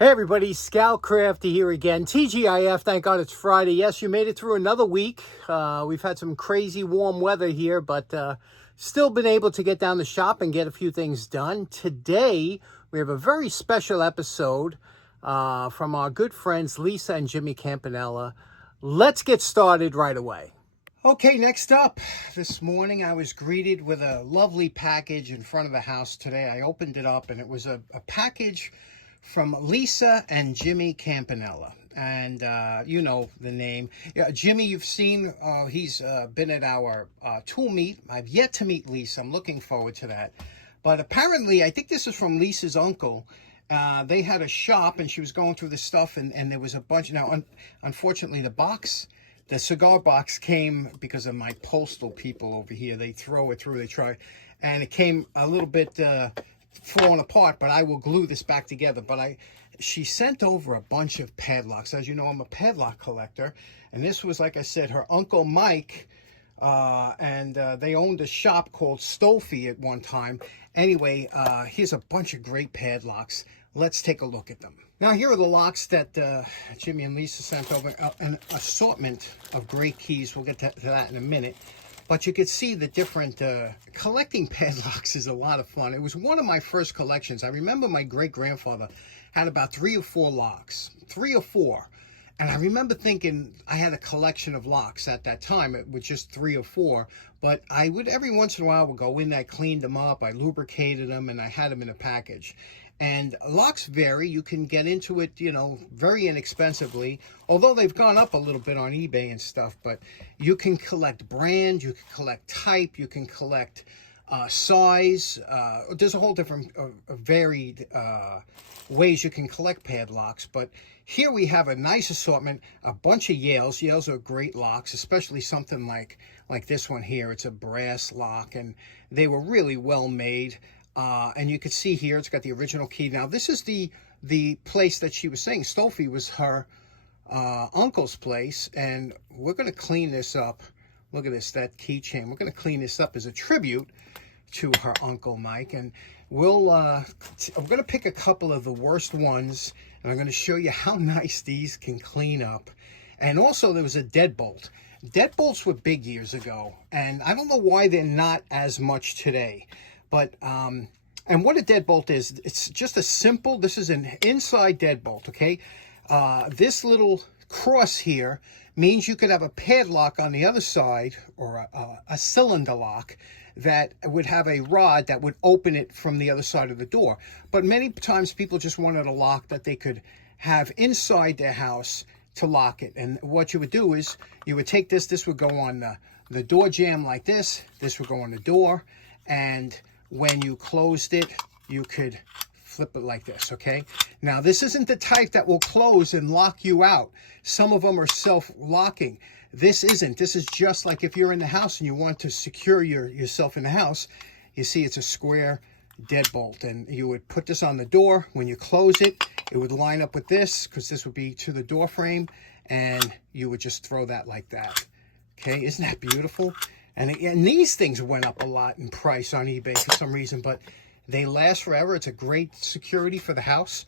Hey everybody, Scout Crafty here again. TGIF, thank God it's Friday. Yes, you made it through another week. We've had some crazy warm weather here, but still been able to get down the shop and get a few things done. Today, we have a very special episode from our good friends Lisa and Jimmy Campanella. Let's get started right away. Okay, next up, this morning I was greeted with a lovely package in front of the house today. I opened it up and it was a package from Lisa and Jimmy Campanella. And you know the name. Yeah, Jimmy, you've seen, he's been at our tool meet. I've yet to meet Lisa. I'm looking forward to that. But apparently, I think this is from Lisa's uncle. They had a shop and she was going through the stuff and there was a bunch. Now, unfortunately, the cigar box came because of my postal people over here. They throw it through, they try. And it came a little bit falling apart, but I will glue this back together. But she sent over a bunch of padlocks. As you know, I'm a padlock collector, and this was, like I said, her uncle Mike, and they owned a shop called Stofy at one time. Anyway, here's a bunch of great padlocks. Let's take a look at them. Now, here are the locks that Jimmy and Lisa sent over, an assortment of great keys. We'll get to that in a minute. But you could see the different, collecting padlocks is a lot of fun. It was one of my first collections. I remember my great-grandfather had about 3 or 4 locks, 3 or 4. And I remember thinking I had a collection of locks at that time. It was just 3 or 4. But I would, every once in a while, would go in, I cleaned them up, I lubricated them, and I had them in a package. And locks vary. You can get into it, you know, very inexpensively, although they've gone up a little bit on eBay and stuff. But you can collect brand, you can collect type, you can collect size. There's a whole different varied ways you can collect padlocks. But here we have a nice assortment, a bunch of Yales. Yales are great locks, especially something like this one here. It's a brass lock, and they were really well made. And you can see here, it's got the original key. Now, this is the place that she was saying. Stofy was her uncle's place, and we're going to clean this up. Look at this, that keychain. We're going to clean this up as a tribute to her uncle Mike, and we'll. I'm going to pick a couple of the worst ones, and I'm going to show you how nice these can clean up. And also, there was a deadbolt. Deadbolts were big years ago, and I don't know why they're not as much today. But, and what a deadbolt is, it's just a simple, this is an inside deadbolt, okay? This little cross here means you could have a padlock on the other side, or a cylinder lock that would have a rod that would open it from the other side of the door. But many times people just wanted a lock that they could have inside their house to lock it. And what you would do is, you would take this would go on the door jamb like this would go on the door, and when you closed it, you could flip it like this, okay? Now, this isn't the type that will close and lock you out. Some of them are self-locking. This isn't. This is just like if you're in the house and you want to secure yourself in the house. You see, it's a square deadbolt, and you would put this on the door. When you close it, it would line up with this, because this would be to the door frame, and you would just throw that like that. Okay, isn't that beautiful? And these things went up a lot in price on eBay for some reason, but they last forever. It's a great security for the house.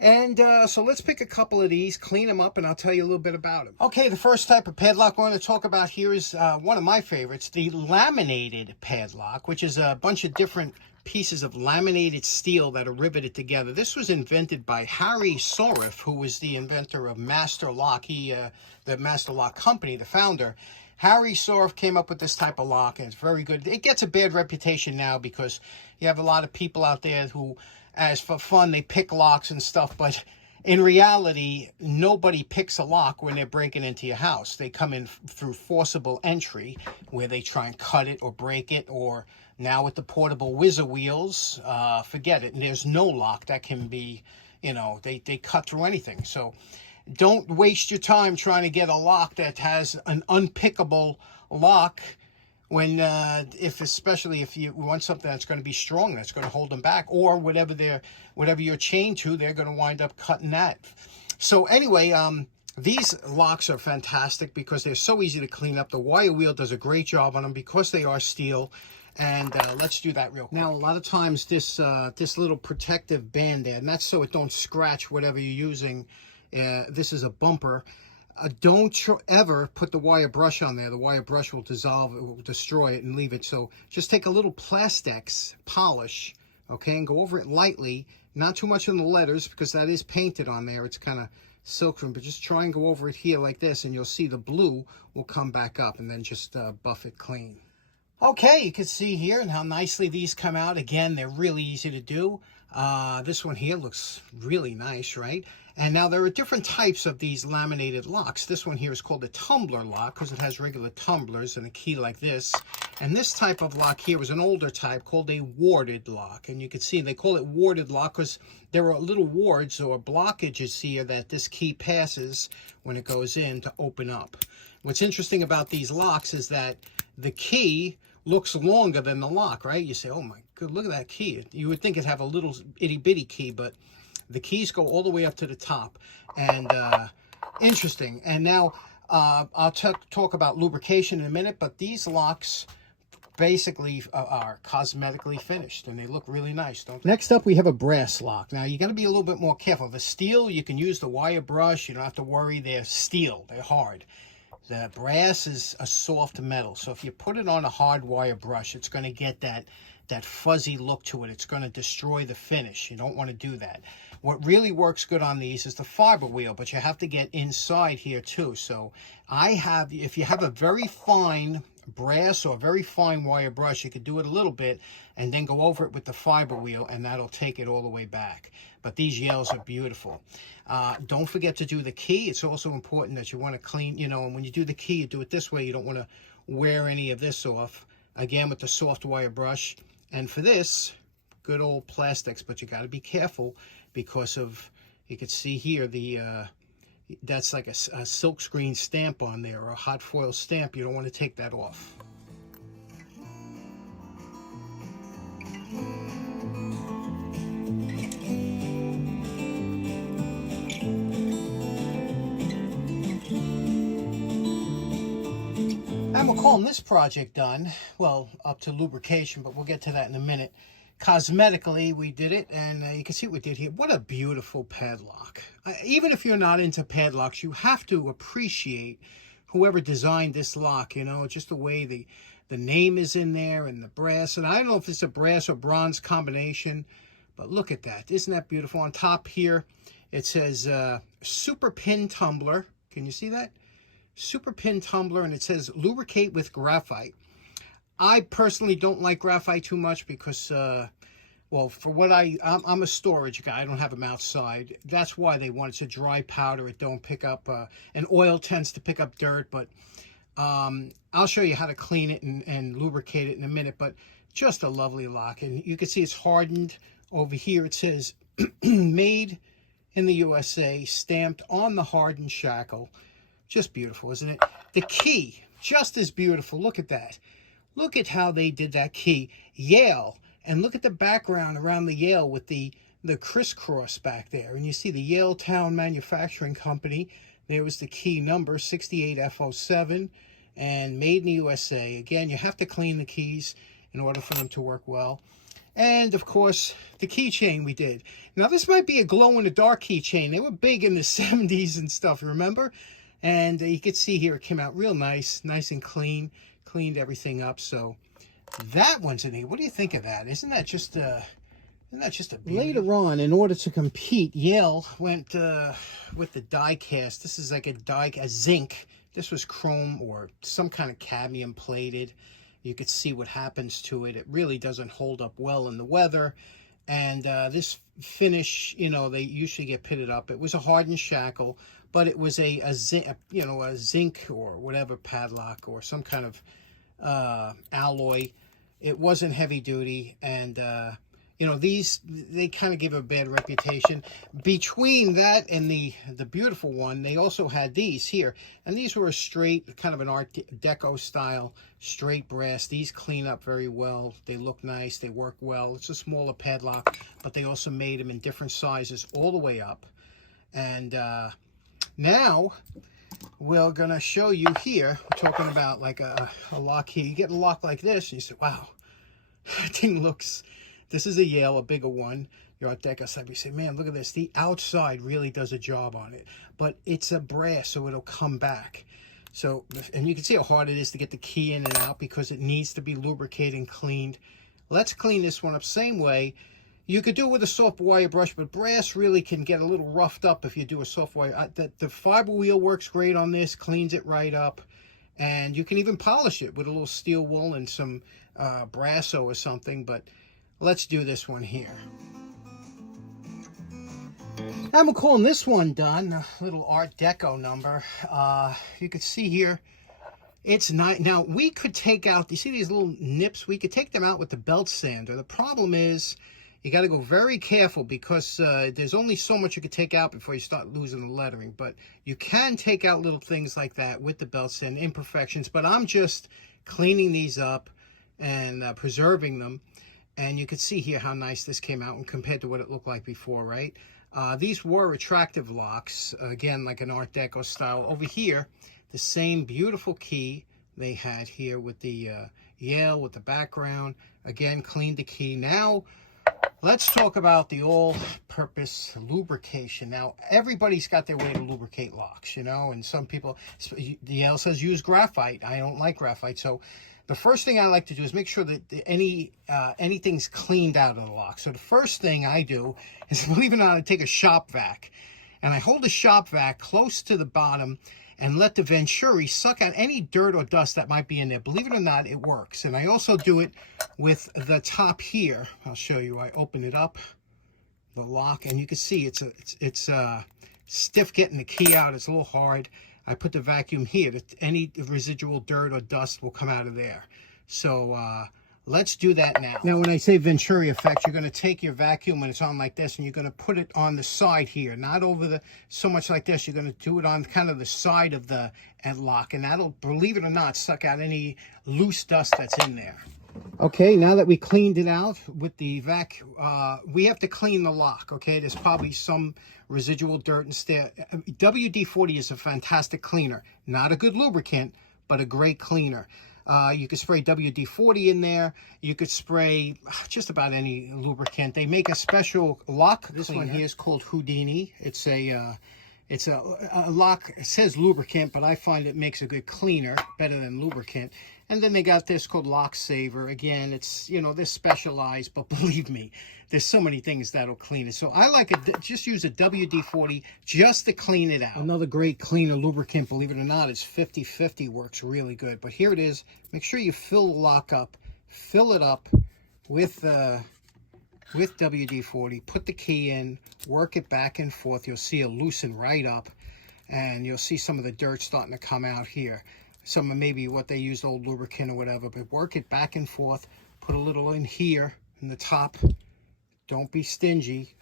And so let's pick a couple of these, clean them up, and I'll tell you a little bit about them. Okay, the first type of padlock I want to talk about here is one of my favorites, the laminated padlock, which is a bunch of different pieces of laminated steel that are riveted together. This was invented by Harry Soref, who was the inventor of Master Lock. The Master Lock company, the founder. Harry Soref came up with this type of lock, and it's very good. It gets a bad reputation now because you have a lot of people out there who, as for fun, they pick locks and stuff, but in reality, nobody picks a lock when they're breaking into your house. They come in through forcible entry, where they try and cut it or break it, or now with the portable whizzer wheels, forget it. And there's no lock that can be, you know, they cut through anything. So don't waste your time trying to get a lock that has an unpickable lock when, especially if you want something that's going to be strong, that's going to hold them back, or whatever you're chained to, they're going to wind up cutting that. So anyway, these locks are fantastic because they're so easy to clean up. The wire wheel does a great job on them because they are steel. And let's do that real quick. Now, a lot of times this little protective band there, and that's so it don't scratch whatever you're using. This is a bumper. Don't ever put the wire brush on there. The wire brush will dissolve, it will destroy it and leave it. So just take a little Plastex polish, okay, and go over it lightly. Not too much on the letters because that is painted on there. It's kind of silken, but just try and go over it here like this, and you'll see the blue will come back up, and then just buff it clean. Okay, you can see here and how nicely these come out. Again, they're really easy to do. This one here looks really nice, right? And now there are different types of these laminated locks. This one here is called a tumbler lock because it has regular tumblers and a key like this. And this type of lock here was an older type called a warded lock. And you can see they call it warded lock because there are little wards or blockages here that this key passes when it goes in to open up. What's interesting about these locks is that the key looks longer than the lock, right? You say, oh my God, look at that key. You would think it'd have a little itty bitty key, but the keys go all the way up to the top. And interesting. And now I'll talk about lubrication in a minute, but these locks basically are cosmetically finished and they look really nice, don't they? Next up, we have a brass lock. Now you got to be a little bit more careful. The steel, you can use the wire brush. You don't have to worry. They're steel. They're hard. The brass is a soft metal, so if you put it on a hard wire brush, it's going to get that fuzzy look to it. It's going to destroy the finish. You don't want to do that. What really works good on these is the fiber wheel, but you have to get inside here too. So if you have a very fine brass or very fine wire brush, you could do it a little bit and then go over it with the fiber wheel, and that'll take it all the way back. But these yells are beautiful. Don't forget to do the key. It's also important that you want to clean, and when you do the key, you do it this way. You don't want to wear any of this off. Again, with the soft wire brush. And for this, good old plastics, but you got to be careful because of, you can see here, that's like a silk screen stamp on there, or a hot foil stamp. You don't want to take that off. And we're calling this project done. Well, up to lubrication, but we'll get to that in a minute. Cosmetically, we did it, and you can see what we did here. What a beautiful padlock. Even if you're not into padlocks, you have to appreciate whoever designed this lock, just the way the name is in there and the brass. And I don't know if it's a brass or bronze combination, but look at that. Isn't that beautiful? On top here, it says Super Pin Tumbler. Can you see that? Super Pin Tumbler, and it says lubricate with graphite. I personally don't like graphite too much because, well, for what I'm a storage guy. I don't have them outside. That's why they want it's a dry powder. It don't pick up, and oil tends to pick up dirt, but I'll show you how to clean it and lubricate it in a minute, but just a lovely lock. And you can see it's hardened. Over here it says made in the USA, stamped on the hardened shackle. Just beautiful, isn't it? The key, just as beautiful. Look at that. Look at how they did that key. Yale. And look at the background around the Yale with the crisscross back there. And you see the Yale Town Manufacturing Company. There was the key number, 68F07, and made in the USA. Again, you have to clean the keys in order for them to work well. And, of course, the keychain we did. Now, this might be a glow-in-the-dark keychain. They were big in the 70s and stuff, remember? And you can see here it came out real nice and clean. Cleaned everything up. So that one's in here. What do you think of that? Isn't that just a beauty? Later on, in order to compete, Yale went with the die cast. This is like a zinc. This was chrome or some kind of cadmium plated. You could see what happens to it. It really doesn't hold up well in the weather. And this finish, they usually get pitted up. It was a hardened shackle, but it was a zinc or whatever padlock or some kind of alloy. It wasn't heavy duty, and these, they kind of give a bad reputation. Between that and the beautiful one, they also had these here, and these were a straight, kind of an Art Deco style, straight brass. These clean up very well. They look nice. They work well. It's a smaller padlock, but they also made them in different sizes all the way up. And now we're going to show you here, we're talking about like a lock here. You get a lock like this, and you say, wow, thing looks, this is a Yale, a bigger one. Your Art Deco side, we say, man, look at this. The outside really does a job on it, but it's a brass, so it'll come back. So, and you can see how hard it is to get the key in and out because it needs to be lubricated and cleaned. Let's clean this one up same way. You could do it with a soft wire brush, but brass really can get a little roughed up if you do a soft wire. The fiber wheel works great on this, cleans it right up. And you can even polish it with a little steel wool and some Brasso or something. But let's do this one here. I'm calling this one done, a little Art Deco number. You can see here, it's not, now we could take out, you see these little nips? We could take them out with the belt sander. The problem is, you got to go very careful because there's only so much you can take out before you start losing the lettering. But you can take out little things like that with the belt sander, imperfections. But I'm just cleaning these up and preserving them. And you can see here how nice this came out compared to what it looked like before, right? These were attractive locks, again, like an Art Deco style. Over here, the same beautiful key they had here with the Yale, with the background. Again, cleaned the key. Now, let's talk about the all-purpose lubrication. Now, everybody's got their way to lubricate locks, you know, and some people, the Yale says use graphite. I don't like graphite, so the first thing I like to do is make sure that anything's cleaned out of the lock. So the first thing I do is, believe it or not, I take a shop vac, and I hold the shop vac close to the bottom and let the Venturi suck out any dirt or dust that might be in there. Believe it or not, it works. And I also do it with the top here. I'll show you. I open it up, the lock, and you can see it's stiff getting the key out. It's a little hard. I put the vacuum here. Any residual dirt or dust will come out of there. So let's do that now. Now, when I say Venturi effect, you're going to take your vacuum when it's on like this, and you're going to put it on the side here, not over the so much like this. You're going to do it on kind of the side of the lock, and that'll, believe it or not, suck out any loose dust that's in there. Okay, now that we cleaned it out with the vac, we have to clean the lock, okay? There's probably some residual dirt and stuff. WD-40 is a fantastic cleaner. Not a good lubricant, but a great cleaner. You could spray WD-40 in there. You could spray just about any lubricant. They make a special lock cleaner. This one here is called Houdini. It's a lock. It says lubricant, but I find it makes a good cleaner, better than lubricant. And then they got this called Lock Saver. Again, it's, you know, they're specialized, but believe me, there's so many things that'll clean it. So I like it, just use a WD-40 just to clean it out. Another great cleaner lubricant, believe it or not, is 50/50, works really good. But here it is. Make sure you fill the lock up, fill it up with WD-40, put the key in, work it back and forth. You'll see it loosen right up, and you'll see some of the dirt starting to come out here. Some of maybe what they used, old lubricant or whatever, but work it back and forth. Put a little in here in the top. Don't be stingy.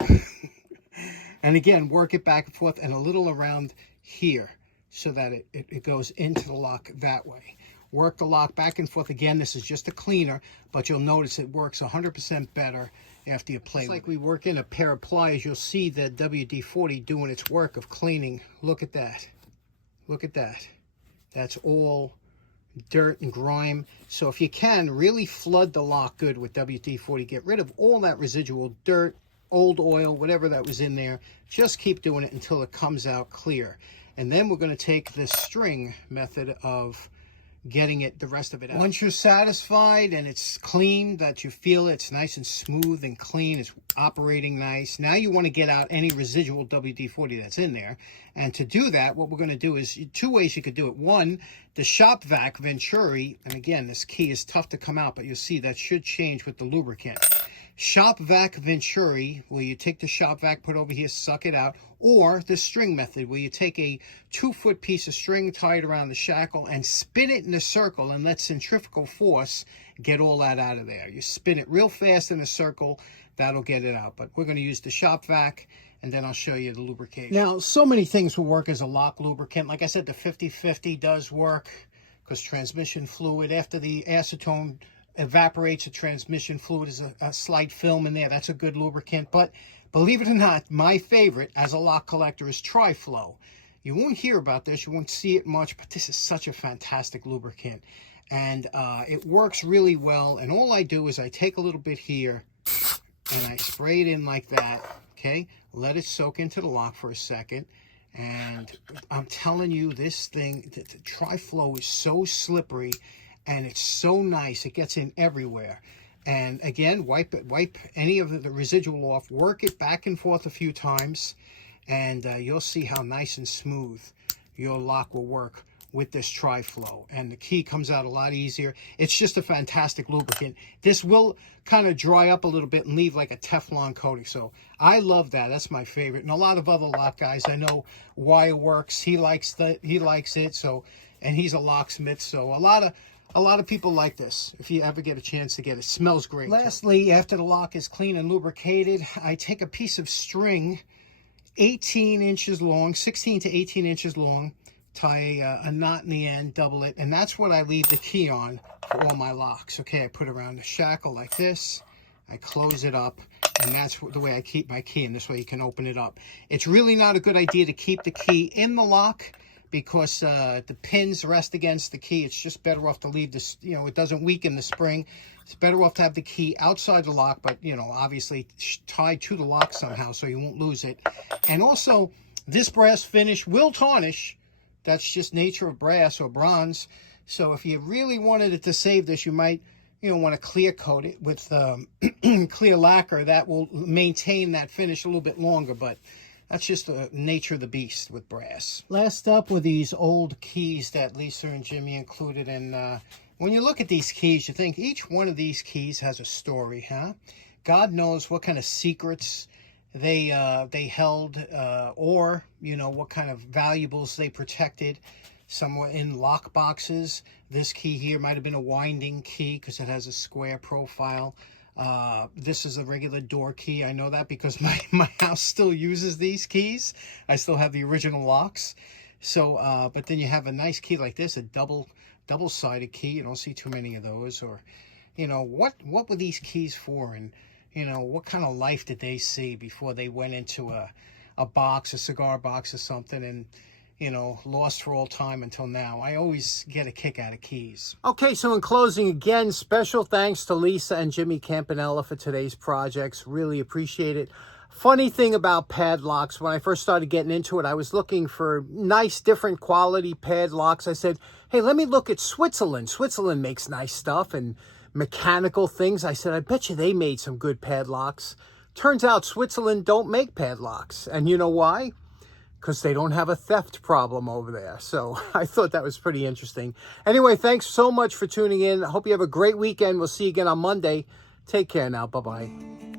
And again, work it back and forth, and a little around here so that it goes into the lock that way. Work the lock back and forth. Again, this is just a cleaner, but you'll notice it works 100% better after you play. It's like we work in a pair of pliers. You'll see the WD-40 doing its work of cleaning. Look at that. Look at that. That's all dirt and grime. So if you can, really flood the lock good with WD-40. Get rid of all that residual dirt, old oil, whatever that was in there. Just keep doing it until it comes out clear. And then we're going to take this string method of getting it, the rest of it out. Once you're satisfied and it's clean, that you feel it's nice and smooth and clean, it's operating nice, now you want to get out any residual WD-40 that's in there. And to do that, what we're going to do is two ways you could do it. One, the shop vac Venturi, and again, this key is tough to come out, but you'll see that should change with the lubricant. Shop vac Venturi, where you take the shop vac, put over here, suck it out, or the string method, where you take a 2-foot piece of string, tie it around the shackle, and spin it in a circle and let centrifugal force get all that out of there. You spin it real fast in a circle, that'll get it out. But we're going to use the shop vac, and then I'll show you the lubrication. Now, so many things will work as a lock lubricant. Like I said, the 50/50 does work because transmission fluid, after the acetone evaporates, the transmission fluid is a slight film in there. That's a good lubricant. But believe it or not, my favorite as a lock collector is Tri-Flow. You won't hear about this, you won't see it much, but this is such a fantastic lubricant. And it works really well. And all I do is I take a little bit here and I spray it in like that, okay? Let it soak into the lock for a second. And I'm telling you, this thing, the Tri-Flow is so slippery and it's so nice. It gets in everywhere. And again, wipe any of the residual off, work it back and forth a few times, and you'll see how nice and smooth your lock will work with this Tri-Flow. And the key comes out a lot easier. It's just a fantastic lubricant. This will kind of dry up a little bit and leave like a Teflon coating. So I love that. That's my favorite. And a lot of other lock guys, I know Wireworks, he likes it. So, and he's a locksmith. So a lot of people like this. If you ever get a chance to get it, smells great. Lastly, after the lock is clean and lubricated, I take a piece of string 18 inches long, 16 to 18 inches long, tie a knot in the end, double it, and that's what I leave the key on for all my locks. Okay, I put it around the shackle like this, I close it up, and that's the way I keep my key, and this way you can open it up. It's really not a good idea to keep the key in the lock because the pins rest against the key. It's just better off to leave this, you know, it doesn't weaken the spring. It's better off to have the key outside the lock, but, you know, obviously tied to the lock somehow so you won't lose it. And also, this brass finish will tarnish. That's just nature of brass or bronze. So if you really wanted it to save this, you might, you know, want to clear coat it with clear lacquer. That will maintain that finish a little bit longer, but that's just the nature of the beast with brass. Last up were these old keys that Lisa and Jimmy included. And when you look at these keys, you think each one of these keys has a story, huh? God knows what kind of secrets they held, or, you know, what kind of valuables they protected. Some were in lock boxes. This key here might have been a winding key because it has a square profile. This is a regular door key. I know that because my house still uses these keys. I still have the original locks. So, but then you have a nice key like this, a double-sided key. You don't see too many of those. Or, you know, what were these keys for? And, you know, what kind of life did they see before they went into a box, a cigar box or something, and, you know, lost for all time until now. I always get a kick out of keys. Okay, so in closing, again, special thanks to Lisa and Jimmy Campanella for today's projects. Really appreciate it. Funny thing about padlocks, when I first started getting into it, I was looking for nice, different quality padlocks. I said, hey, let me look at Switzerland. Switzerland makes nice stuff and mechanical things. I said, I bet you they made some good padlocks. Turns out Switzerland don't make padlocks. And you know why? Because they don't have a theft problem over there. So I thought that was pretty interesting. Anyway, thanks so much for tuning in. I hope you have a great weekend. We'll see you again on Monday. Take care now. Bye-bye.